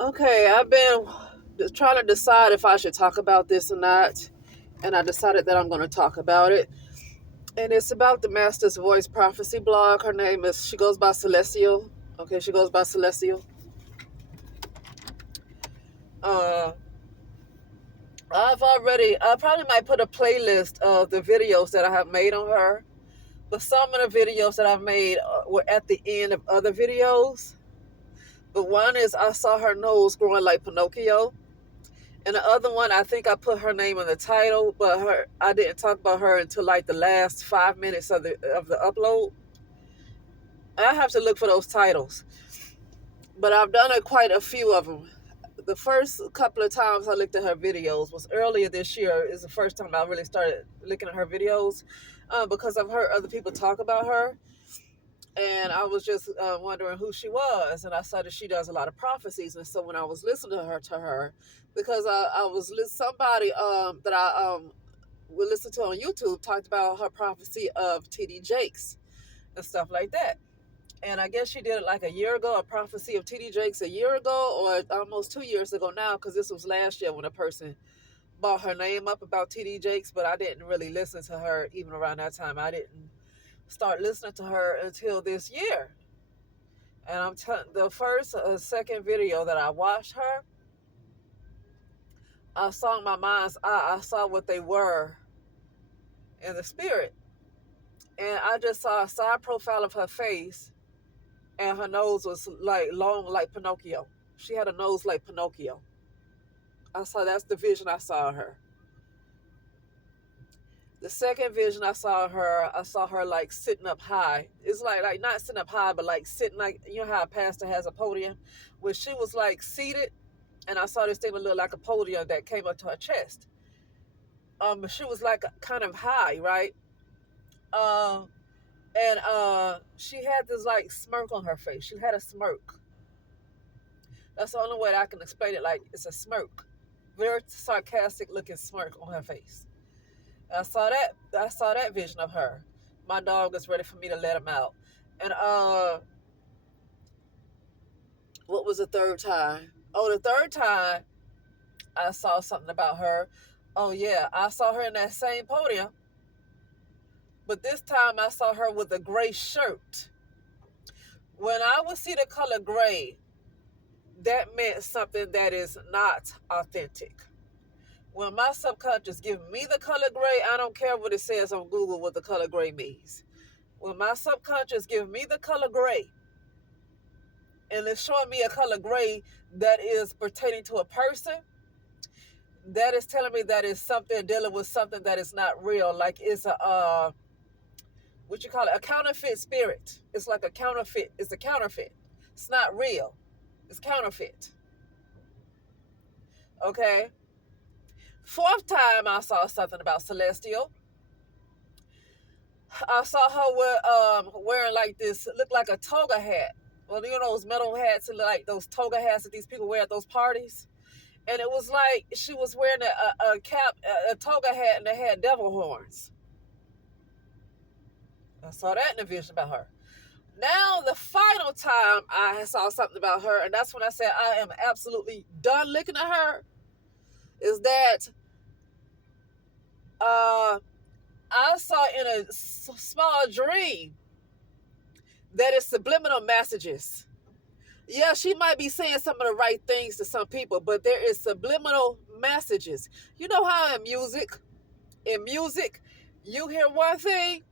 Okay, I've been trying to decide if I should talk about this or not, and I decided that I'm going to talk about it. And it's about the Master's Voice Prophecy blog. Her name is, she goes by Celestial. Okay, she goes by Celestial. Uh, I probably might put a playlist of the videos that I have made on her, but some of the videos that I've made were at the end of other videos. But one is I saw her nose growing like Pinocchio. And the other one, I think I put her name in the title, but I didn't talk about her until like the last 5 minutes of the upload. I have to look for those titles, but I've done quite a few of them. The first couple of times I looked at her videos was earlier this year. Is the first time I really started looking at her videos because I've heard other people talk about her, and I was just wondering who she was. And I saw that she does a lot of prophecies, and so when I was listening to her, because I was somebody that I would listen to on YouTube talked about her prophecy of TD Jakes and stuff like that. And I guess she did it like a year ago, a prophecy of TD Jakes a year ago, or almost 2 years ago now, because this was last year when a person brought her name up about TD Jakes, but I didn't really listen to her even around that time. I didn't start listening to her until this year. And the first, second video that I watched her, I saw in my mind's eye, I saw what they were in the spirit. And I just saw a side profile of her face, and her nose was like long like Pinocchio. She had a nose like Pinocchio. I saw that's the vision I saw her. The second vision I saw her like sitting up high. It's like not sitting up high, but like sitting like you know how a pastor has a podium, where she was like seated, and I saw this thing that looked like a podium that came up to her chest. She was like kind of high, right? Um, and she had this like smirk on her face. She had a smirk. That's the only way that I can explain it. Like it's a smirk, very sarcastic looking smirk on her face. I saw that. I saw that vision of her. My dog is ready for me to let him out. And what was the third time? Oh, the third time I saw something about her. Oh yeah, I saw her in that same podium, but this time I saw her with a gray shirt. When I would see the color gray, that meant something that is not authentic. When my subconscious gives me the color gray, I don't care what it says on Google what the color gray means. When my subconscious gives me the color gray, and it's showing me a color gray that is pertaining to a person, that is telling me that it's something dealing with something that is not real. Like it's a what you call it, a counterfeit spirit. It's like a counterfeit. It's a counterfeit. It's not real. It's counterfeit. Okay. Fourth time I saw something about Celestial. I saw her wearing like this, looked like a toga hat. Well, you know those metal hats and like those toga hats that these people wear at those parties. And it was like she was wearing a cap, a toga hat, and it had devil horns. I saw that in the vision about her. Now, the final time I saw something about her, and that's when I said I am absolutely done looking at her, is that I saw in a small dream that is subliminal messages. Yeah, she might be saying some of the right things to some people, but there is subliminal messages. You know how in music, you hear one thing,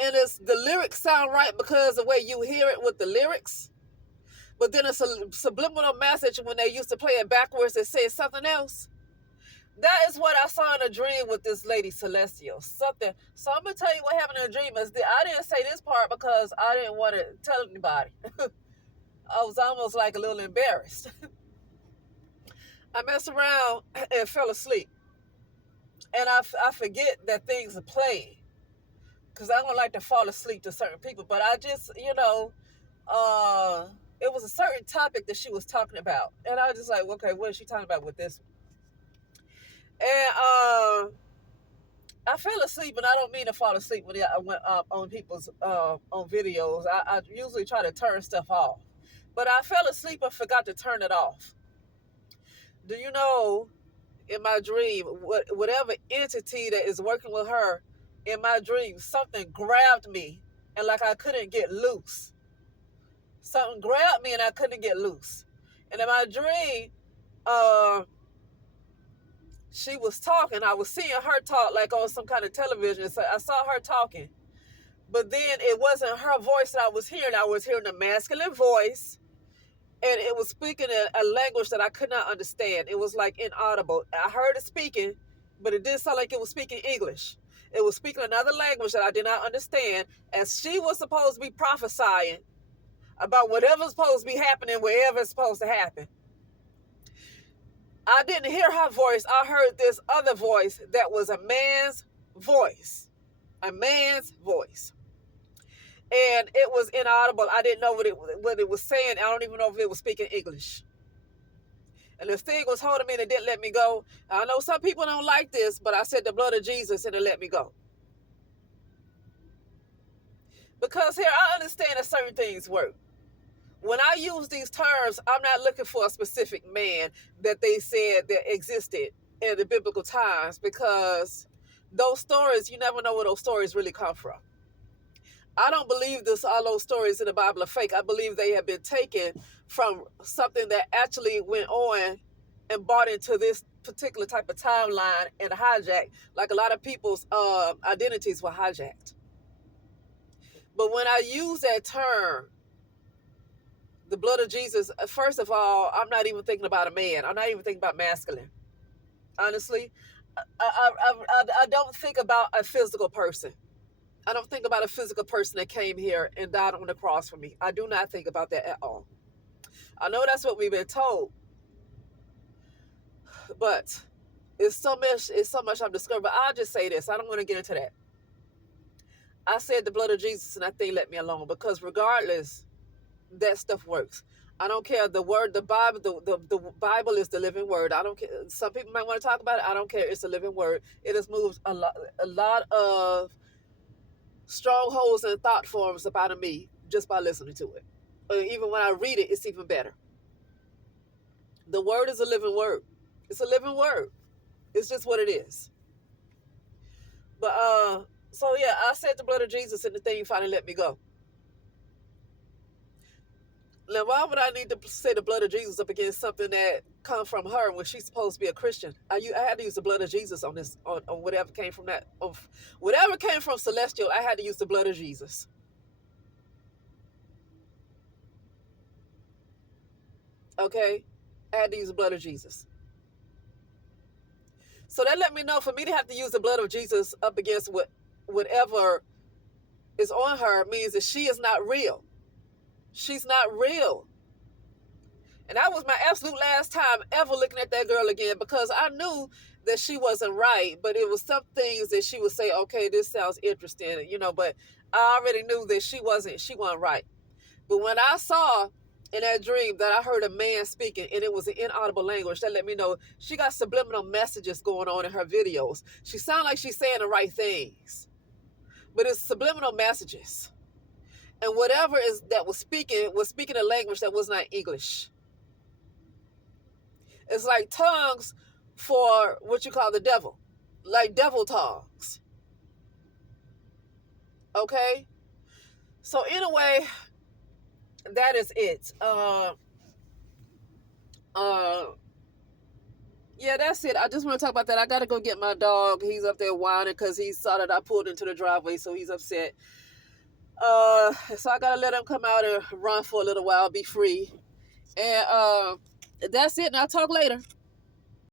and it's the lyrics sound right because of the way you hear it with the lyrics. But then it's a subliminal message when they used to play it backwards and say something else. That is what I saw in a dream with this lady Celestial. Something. So I'm gonna tell you what happened in a dream. Is that I didn't say this part because I didn't want to tell anybody. I was almost like a little embarrassed. I messed around and fell asleep, and I forget that things are playing because I don't like to fall asleep to certain people. But I just it was a certain topic that she was talking about, and I was just like, okay, what is she talking about with this? And I fell asleep, and I don't mean to fall asleep when I went up on people's on videos. I usually try to turn stuff off, But I fell asleep and forgot to turn it off. Do you know, in my dream, whatever entity that is working with her, in my dream, something grabbed me and like I couldn't get loose. Something grabbed me and I couldn't get loose. And in my dream, she was talking. I was seeing her talk like on some kind of television. So I saw her talking. But then it wasn't her voice that I was hearing. I was hearing a masculine voice. And it was speaking a language that I could not understand. It was like inaudible. I heard it speaking, but it didn't sound like it was speaking English. It was speaking another language that I did not understand, as she was supposed to be prophesying about whatever's supposed to be happening wherever it's supposed to happen. I didn't hear her voice. I heard this other voice that was a man's voice. A man's voice. And it was inaudible. I didn't know what it was saying. I don't even know if it was speaking English. And the thing was holding me and it didn't let me go. I know some people don't like this, but I said the blood of Jesus and it let me go. Because here, I understand that certain things work. When I use these terms, I'm not looking for a specific man that they said that existed in the biblical times, because those stories, you never know where those stories really come from. I don't believe all those stories in the Bible are fake. I believe they have been taken from something that actually went on and brought into this particular type of timeline and hijacked. Like a lot of people's identities were hijacked. But when I use that term, the blood of Jesus, first of all, I'm not even thinking about a man. I'm not even thinking about masculine. Honestly, I don't think about a physical person. I don't think about a physical person that came here and died on the cross for me. I do not think about that at all. I know that's what we've been told, but it's so much I'm discovering. But I'll just say this. I don't want to get into that. I said the blood of Jesus and that thing let me alone, because regardless, that stuff works. I don't care. The word, the Bible, the Bible is the living word. I don't care. Some people might want to talk about it. I don't care. It's a living word. It has moved a lot of strongholds and thought forms up out of me just by listening to it. Even when I read it, it's even better. The word is a living word. It's a living word. It's just what it is. But so yeah, I said the blood of Jesus and the thing finally let me go. Now, why would I need to say the blood of Jesus up against something that come from her when she's supposed to be a Christian? I had to use the blood of Jesus on this, on whatever came from that, whatever came from Celestial. I had to use the blood of Jesus. Okay, I had to use the blood of Jesus. So that let me know, for me to have to use the blood of Jesus up against whatever is on her means that she is not real. She's not real. And that was my absolute last time ever looking at that girl again, because I knew that she wasn't right, but it was some things that she would say, okay, this sounds interesting, but I already knew that she wasn't right. But when I saw in that dream that I heard a man speaking and it was an inaudible language, that let me know she got subliminal messages going on in her videos. She sounded like she's saying the right things, but it's subliminal messages. And whatever was speaking a language that was not English. It's like tongues for what you call the devil, like devil tongues. Okay? So anyway, that is it. Yeah, that's it. I just want to talk about that. I got to go get my dog. He's up there whining because he saw that I pulled into the driveway, so he's upset. So I gotta let him come out and run for a little while, be free. And that's it, and I'll talk later.